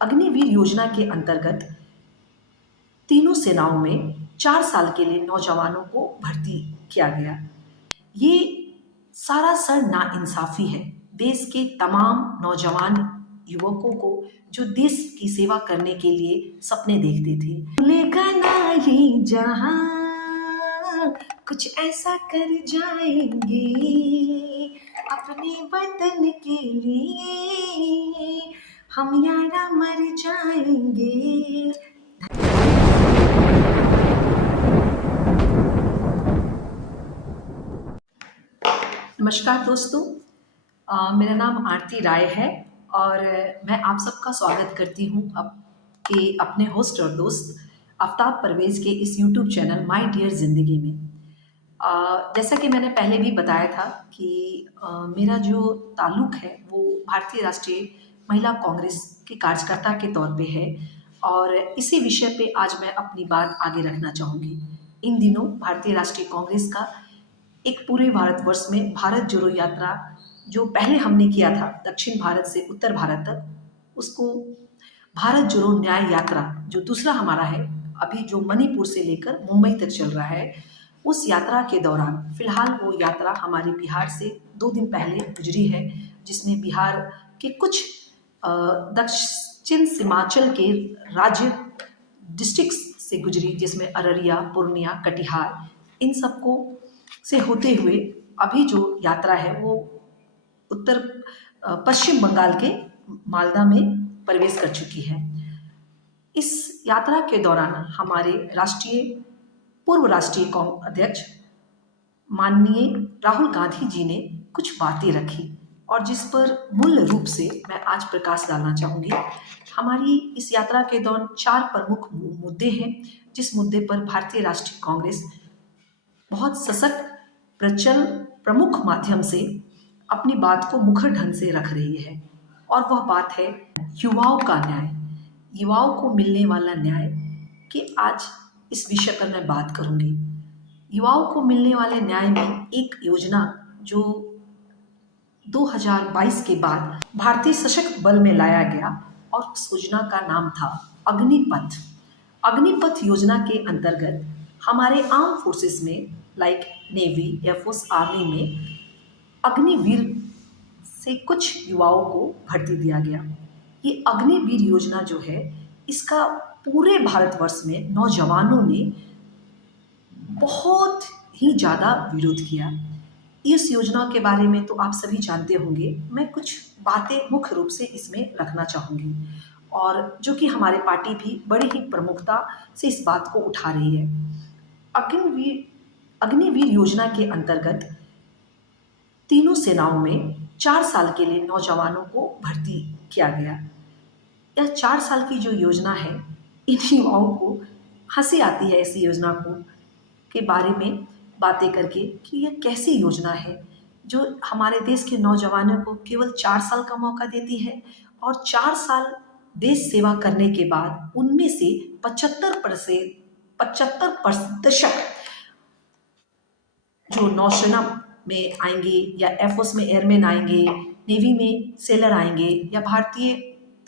अग्निवीर योजना के अंतर्गत तीनों सेनाओं में 4 साल के लिए नौजवानों को भर्ती किया गया। ये सरासर नाइंसाफ़ी है देश के तमाम नौजवान युवकों को जो देश की सेवा करने के लिए सपने देखते थे। भूलेगा ना ये जहां, कुछ ऐसा कर जाएंगे अपने वतन के लिए, हम यारा मर जाएंगे। नमस्कार दोस्तों, मेरा नाम आरती राय है और मैं आप सबका स्वागत करती हूँ अपने होस्ट और दोस्त आफ्ताब परवेज़ के इस यूट्यूब चैनल माय डियर ज़िंदगी में। जैसा कि मैंने पहले भी बताया था कि मेरा जो ताल्लुक़ है वो भारतीय राष्ट्रीय महिला कांग्रेस के कार्यकर्ता के तौर पे है और इसी विषय पे आज मैं अपनी बात आगे रखना चाहूँगी। इन दिनों भारतीय राष्ट्रीय कांग्रेस का एक पूरे भारतवर्ष में भारत जोड़ो यात्रा जो पहले हमने किया था दक्षिण भारत से उत्तर भारत तक, उसको भारत जोड़ो न्याय यात्रा जो दूसरा हमारा है अभी जो मणिपुर से लेकर मुंबई तक चल रहा है, उस यात्रा के दौरान फिलहाल वो यात्रा हमारे बिहार से 2 दिन पहले गुजरी है, जिसमें बिहार के कुछ दक्षिण सीमांचल के राज्य डिस्ट्रिक्ट्स से गुजरी, जिसमें अररिया, पूर्णिया, कटिहार, इन सबको से होते हुए अभी जो यात्रा है वो पश्चिम बंगाल के मालदा में प्रवेश कर चुकी है। इस यात्रा के दौरान हमारे पूर्व राष्ट्रीय कांग्रेस अध्यक्ष माननीय राहुल गांधी जी ने कुछ बातें रखी और जिस पर मूल रूप से मैं आज प्रकाश डालना चाहूँगी। हमारी इस यात्रा के दौरान 4 प्रमुख मुद्दे हैं, जिस मुद्दे पर भारतीय राष्ट्रीय कांग्रेस बहुत सशक्त प्रचल प्रमुख माध्यम से अपनी बात को मुखर ढंग से रख रही है और वह बात है युवाओं का न्याय, युवाओं को मिलने वाला न्याय कि आज इस विषय पर मैं बात करूंगी। युवाओं को मिलने वाले न्याय में एक योजना जो 2022 के बाद भारतीय सशस्त्र बल में लाया गया और उस योजना का नाम था अग्निपथ। अग्निपथ योजना के अंतर्गत हमारे आर्म फोर्सेस में लाइक नेवी, एयरफोर्स, आर्मी में अग्निवीर से कुछ युवाओं को भर्ती दिया गया। ये अग्निवीर योजना जो है इसका पूरे भारतवर्ष में नौजवानों ने बहुत ही ज़्यादा विरोध किया। इस योजना के बारे में तो आप सभी जानते होंगे, मैं कुछ बातें मुख्य रूप से इसमें रखना चाहूँगी और जो कि हमारे पार्टी भी बड़ी ही प्रमुखता से इस बात को उठा रही है। अग्निवीर योजना के अंतर्गत तीनों सेनाओं में 4 साल के लिए नौजवानों को भर्ती किया गया। यह 4 साल की जो योजना है, इन युवाओं को हंसी आती है इस योजना के बारे में बातें करके कि यह कैसी योजना है जो हमारे देश के नौजवानों को केवल 4 साल का मौका देती है और 4 साल देश सेवा करने के बाद उनमें से 75% जो नौसेना में आएंगे या एयरफोर्स में एयरमैन आएंगे, नेवी में सेलर आएंगे या भारतीय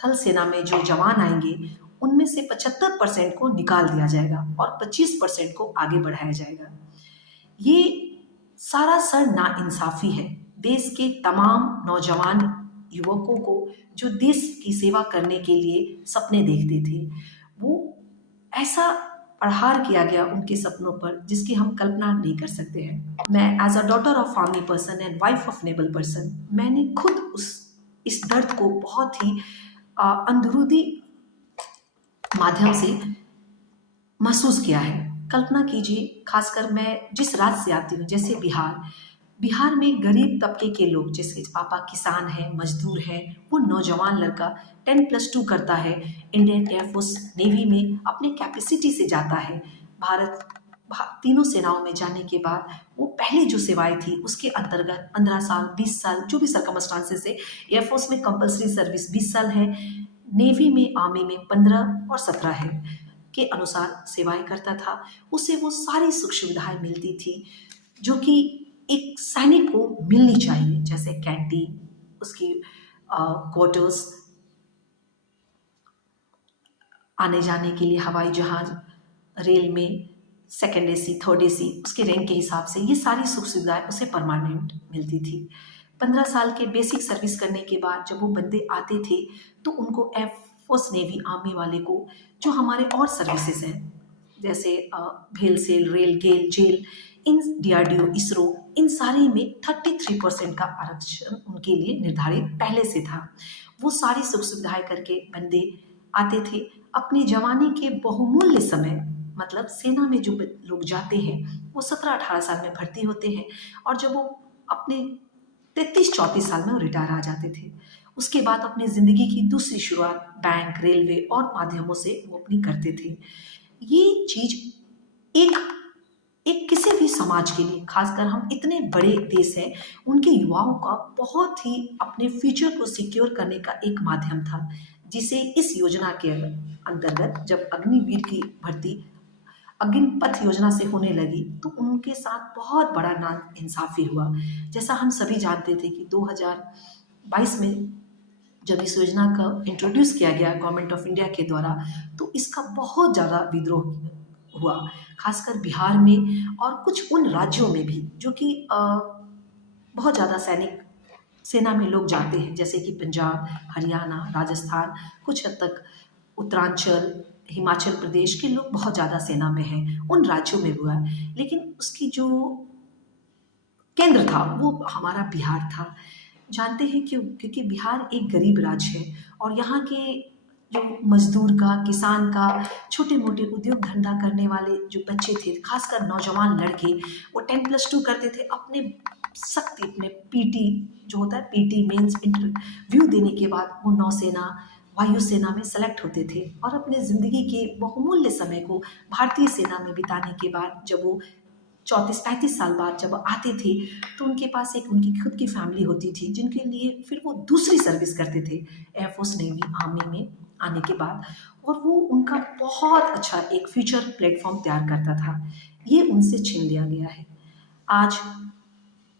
थल सेना में जो जवान आएंगे, उनमें से 75% को निकाल दिया जाएगा और 25% को आगे बढ़ाया जाएगा। ये सरासर नाइंसाफ़ी है देश के तमाम नौजवान युवकों को जो देश की सेवा करने के लिए सपने देखते थे। वो ऐसा प्रहार किया गया उनके सपनों पर जिसकी हम कल्पना नहीं कर सकते हैं। मैं as a daughter of army person and wife of naval person, मैंने खुद इस दर्द को बहुत ही अंदरूनी माध्यम से महसूस किया है। कल्पना कीजिए, खासकर मैं जिस राज्य से आती हूँ जैसे बिहार में गरीब तबके के लोग, जैसे पापा किसान हैं, मजदूर हैं, वो नौजवान लड़का 10+2 करता है, इंडियन एयरफोर्स नेवी में अपने कैपेसिटी से जाता है। तीनों सेनाओं में जाने के बाद वो पहले जो सेवाएं थी उसके अंतर्गत 15 साल, 20 साल, जो भी सर्कमस्टांसेस है, एयरफोर्स में कंपल्सरी सर्विस 20 साल है, नेवी में, आर्मी में 15 और 17 है के अनुसार सेवाएं करता था। उसे वो सारी सुख सुविधाएं मिलती थी जो कि एक सैनिक को मिलनी चाहिए, जैसे कैंटीन, उसकी क्वार्टर्स, आने जाने के लिए हवाई जहाज़, रेल में सेकंड एसी, थर्ड एसी, उसके रैंक के हिसाब से ये सारी सुख सुविधाएं उसे परमानेंट मिलती थी। 15 साल के बेसिक सर्विस करने के बाद जब वो बंदे आते थे तो उनको एयरफोर्स, नेवी, आर्मी वाले को जो हमारे और सर्विसेज हैं जैसे भेल सेल, रेल, गेल, जेल, इन डीआरडीओ, इसरो, इन सारे में 33% का आरक्षण उनके लिए निर्धारित पहले से था। वो सारी सुख सुविधाएं करके बंदे आते थे। अपनी जवानी के बहुमूल्य समय, मतलब सेना में जो लोग जाते हैं वो 17-18 साल में भर्ती होते हैं और जब वो अपने 33-34 साल में वो रिटायर आ जाते थे। उसके बाद अपनी ज़िंदगी की दूसरी शुरुआत बैंक, रेलवे और माध्यमों से वो अपनी करते थे। ये चीज़ एक एक किसी भी समाज के लिए, खासकर हम इतने बड़े देश हैं, उनके युवाओं का बहुत ही अपने फ्यूचर को सिक्योर करने का एक माध्यम था, जिसे इस योजना के अंतर्गत जब अग्निवीर की भर्ती अग्निपथ योजना से होने लगी तो उनके साथ बहुत बड़ा नाइंसाफ़ी हुआ। जैसा हम सभी जानते थे कि 2022 में जब इस योजना का इंट्रोड्यूस किया गया गवर्नमेंट ऑफ इंडिया के द्वारा तो इसका बहुत ज़्यादा विद्रोह हुआ, खासकर बिहार में और कुछ उन राज्यों में भी जो कि बहुत ज़्यादा सैनिक सेना में लोग जाते हैं, जैसे कि पंजाब, हरियाणा, राजस्थान, कुछ हद तक उत्तरांचल, हिमाचल प्रदेश के लोग बहुत ज़्यादा सेना में हैं, उन राज्यों में हुआ। लेकिन उसकी जो केंद्र था वो हमारा बिहार था। जानते हैं क्यों? क्योंकि बिहार एक गरीब राज्य है और यहाँ के जो मजदूर का, किसान का, छोटे मोटे उद्योग धंधा करने वाले जो बच्चे थे, खासकर नौजवान लड़के, वो 10+2 करते थे। अपने सख्त अपने पीटी जो होता है, पीटी मेंस इंटरव्यू देने के बाद वो नौसेना, वायुसेना में सेलेक्ट होते थे और अपने ज़िंदगी के बहुमूल्य समय को भारतीय सेना में बिताने के बाद जब वो 34-35 साल बाद जब आते थे तो उनके पास एक उनकी खुद की फैमिली होती थी, जिनके लिए फिर वो दूसरी सर्विस करते थे एयरफोर्स, नेवी, आर्मी में आने के बाद, और वो उनका बहुत अच्छा एक फ्यूचर प्लेटफॉर्म तैयार करता था। ये उनसे छीन लिया गया है। आज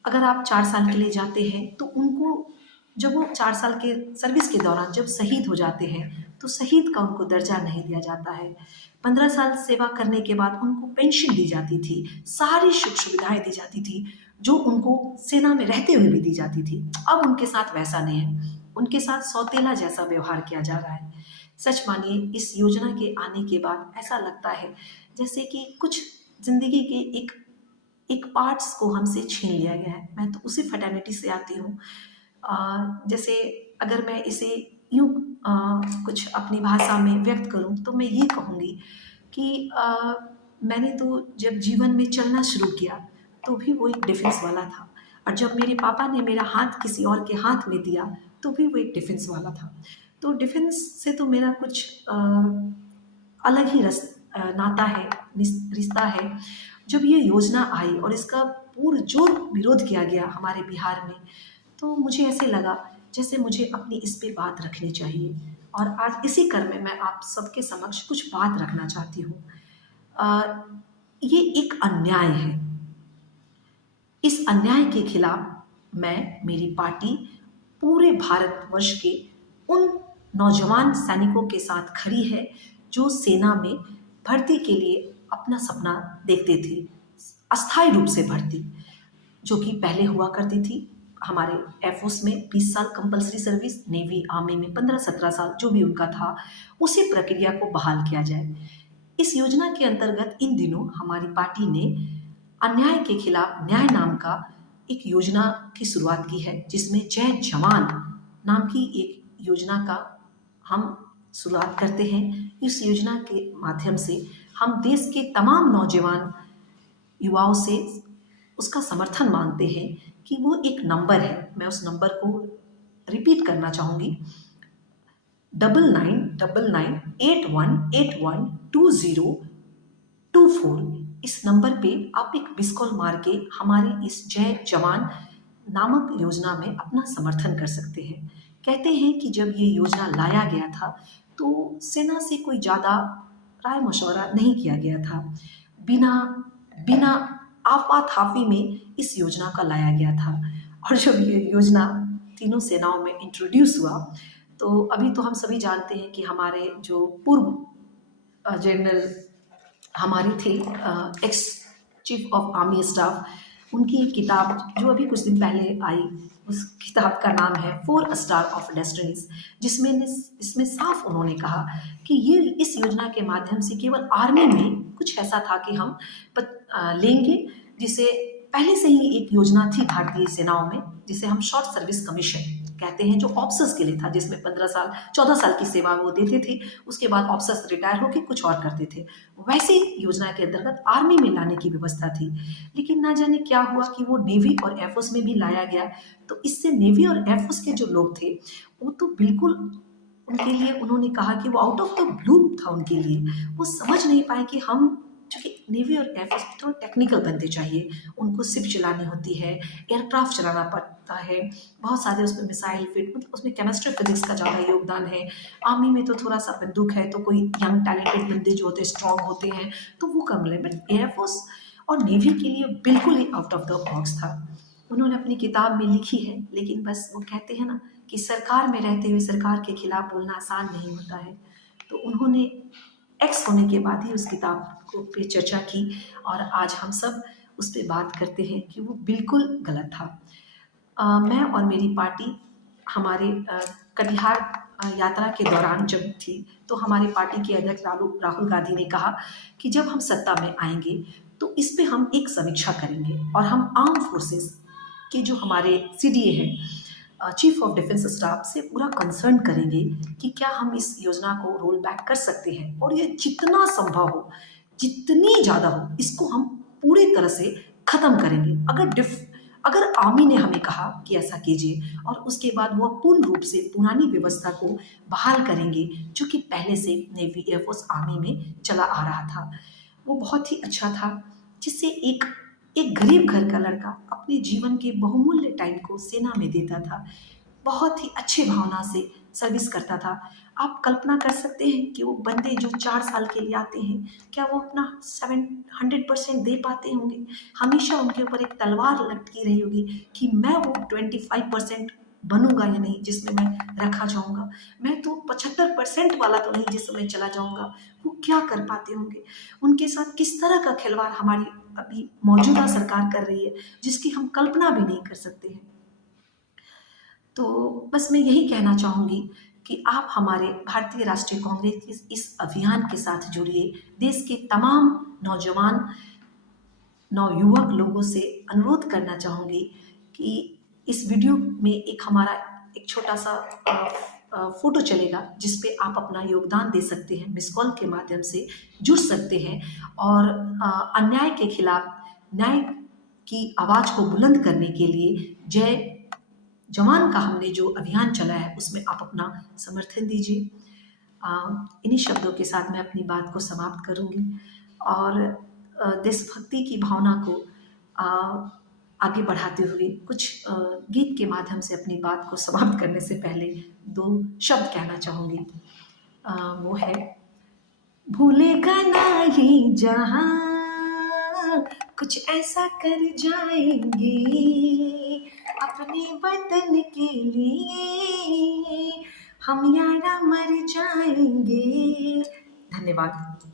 अगर आप 4 साल के लिए जाते हैं तो उनको जब वो 4 साल के सर्विस के दौरान जब शहीद हो जाते हैं तो शहीद का उनको दर्जा नहीं दिया जाता है। 15 साल सेवा करने के बाद उनको पेंशन दी जाती थी, सारी सुख सुविधाएं दी जाती थी जो उनको सेना में रहते हुए भी दी जाती थी। अब उनके साथ वैसा नहीं है, उनके साथ सौतेला जैसा व्यवहार किया जा रहा है। सच मानिए, इस योजना के आने के बाद ऐसा लगता है जैसे कि कुछ जिंदगी के एक एक पार्ट्स को हमसे छीन लिया गया है। मैं तो उसी फैटर्निटी से आती हूँ। जैसे अगर मैं इसे यूँ कुछ अपनी भाषा में व्यक्त करूँ तो मैं ये कहूँगी कि मैंने तो जब जीवन में चलना शुरू किया तो भी वो एक डिफेंस वाला था, और जब मेरे पापा ने मेरा हाथ किसी और के हाथ में दिया तो भी वो एक डिफेंस वाला था। तो डिफेंस से तो मेरा कुछ अलग ही नाता है, रिश्ता है। जब ये योजना आई और इसका पुरजोर विरोध किया गया हमारे बिहार में, तो मुझे ऐसे लगा जैसे मुझे अपनी इस पे बात रखनी चाहिए, और आज इसी क्रम में मैं आप सबके समक्ष कुछ बात रखना चाहती हूँ। ये एक अन्याय है। इस अन्याय के खिलाफ मैं, मेरी पार्टी पूरे भारतवर्ष के उन नौजवान सैनिकों के साथ खड़ी है जो सेना में भर्ती के लिए अपना सपना देखते थे, अस्थायी रूप से भर्ती, जो कि पहले हुआ करती थी हमारे एयरफोर्स में 20 साल कंपलसरी सर्विस, नेवी, आर्मी में 15-17 साल जो भी उनका था, उसी प्रक्रिया को बहाल किया जाए। इस योजना के अंतर्गत इन दिनों हमारी पार्टी ने अन्याय के खिलाफ न्याय नाम का एक योजना की शुरुआत की है, जिसमें जय जवान नाम की एक योजना का हम शुरुआत करते हैं। इस योजना के माध्यम से हम देश के तमाम नौजवान युवाओं से उसका समर्थन मांगते हैं कि वो एक नंबर है, मैं उस नंबर को रिपीट करना चाहूँगी, 999981812024। इस नंबर पे आप एक मिस कॉल मार के हमारी इस जय जवान नामक योजना में अपना समर्थन कर सकते हैं। कहते हैं कि जब ये योजना लाया गया था तो सेना से कोई ज़्यादा राय मशवरा नहीं किया गया था, बिना आपाधापी में इस योजना का लाया गया था। और जब ये योजना तीनों सेनाओं में इंट्रोड्यूस हुआ तो अभी तो हम सभी जानते हैं कि हमारे जो पूर्व जनरल हमारे थे, ex chief of army staff, उनकी एक किताब जो अभी कुछ दिन पहले आई, उस किताब का नाम है 4 स्टार ऑफ डेस्टिनीज, इसमें साफ उन्होंने कहा कि ये इस योजना के माध्यम से केवल आर्मी में कुछ ऐसा था कि हम लेंगे, जिसे पहले से ही एक योजना थी भारतीय सेनाओं में, जिसे हम शॉर्ट सर्विस कमीशन कहते हैं, जो ऑफिसर्स के लिए था, जिसमें 14 साल की सेवा वो देते थे, उसके बाद ऑफिसर्स रिटायर होकर कुछ और करते थे। वैसी योजना के अंतर्गत आर्मी में लाने की व्यवस्था थी, लेकिन ना जाने क्या हुआ कि वो नेवी और एयरफोर्स में भी लाया गया। तो इससे नेवी और एयरफोर्स के जो लोग थे वो तो बिल्कुल, उनके लिए उन्होंने कहा कि वो आउट ऑफ द ब्लू था उनके लिए, वो समझ नहीं पाए कि हम, चूँकि नेवी और एयरफोर्स थोड़ा टेक्निकल बनते चाहिए, उनको शिप चलानी होती है, एयरक्राफ्ट चलाना पड़ता है, बहुत सारे उसमें मिसाइल फिट, मतलब उसमें केमिस्ट्री फिजिक्स का ज़्यादा योगदान है। आर्मी में तो थोड़ा सा बंदूक है, तो कोई यंग टैलेंटेड बंदे जो होते हैं, स्ट्रॉन्ग होते हैं, तो वो कम ले, बट एयरफोर्स और नेवी के लिए बिल्कुल ही आउट ऑफ द बॉक्स था। उन्होंने अपनी किताब में लिखी है, लेकिन बस वो कहते हैं ना कि सरकार में रहते हुए सरकार के खिलाफ बोलना आसान नहीं होता है। तो उन्होंने एक्स होने के बाद ही उस किताब को पे चर्चा की, और आज हम सब उस पे बात करते हैं कि वो बिल्कुल गलत था। मैं और मेरी पार्टी हमारे कटिहार यात्रा के दौरान जब थी, तो हमारे पार्टी के अध्यक्ष राहुल गांधी ने कहा कि जब हम सत्ता में आएंगे तो इस पे हम एक समीक्षा करेंगे, और हम आर्म फोर्सेस के जो हमारे सीडीए हैं, चीफ ऑफ डिफेंस स्टाफ से पूरा कंसर्न करेंगे कि क्या हम इस योजना को रोल बैक कर सकते हैं, और ये जितना संभव हो, जितनी ज़्यादा हो, इसको हम पूरी तरह से ख़त्म करेंगे। अगर आर्मी ने हमें कहा कि ऐसा कीजिए, और उसके बाद वो पूर्ण रूप से पुरानी व्यवस्था को बहाल करेंगे जो कि पहले से नेवी, एयरफोर्स, आर्मी में चला आ रहा था, वो बहुत ही अच्छा था, जिससे एक एक गरीब घर का लड़का अपने जीवन के बहुमूल्य टाइम को सेना में देता था, बहुत ही अच्छी भावना से सर्विस करता था। आप कल्पना कर सकते हैं कि वो बंदे जो 4 साल के लिए आते हैं, क्या वो अपना 700% दे पाते होंगे? हमेशा उनके ऊपर एक तलवार लटकी रही होगी कि मैं वो 25% बनूंगा या नहीं जिसमें मैं रखा जाऊंगा, मैं तो 75% वाला तो नहीं जिसमें चला जाऊंगा। वो क्या कर पाते होंगे? उनके साथ किस तरह का खिलवाड़ हमारी अभी मौजूदा सरकार कर रही है, जिसकी हम कल्पना भी नहीं कर सकते हैं। तो बस मैं यही कहना चाहूँगी कि आप हमारे भारतीय राष्ट्रीय कांग्रेस के इस अभियान के साथ जुड़िए। देश के तमाम नौजवान नवयुवक लोगों से अनुरोध करना चाहूँगी कि इस वीडियो में एक हमारा एक छोटा सा फोटो चलेगा, जिस पे आप अपना योगदान दे सकते हैं, मिस कॉल के माध्यम से जुड़ सकते हैं, और अन्याय के खिलाफ न्याय की आवाज़ को बुलंद करने के लिए जय जवान का हमने जो अभियान चला है उसमें आप अपना समर्थन दीजिए। इन्हीं शब्दों के साथ मैं अपनी बात को समाप्त करूंगी, और देशभक्ति की भावना को आगे बढ़ाते हुए कुछ गीत के माध्यम से अपनी बात को समाप्त करने से पहले 2 शब्द कहना चाहूँगी। वो है, भूलेगा ना ये जहां, कुछ ऐसा कर जाएंगे अपने वतन के लिए, हम यारा मर जाएंगे। धन्यवाद।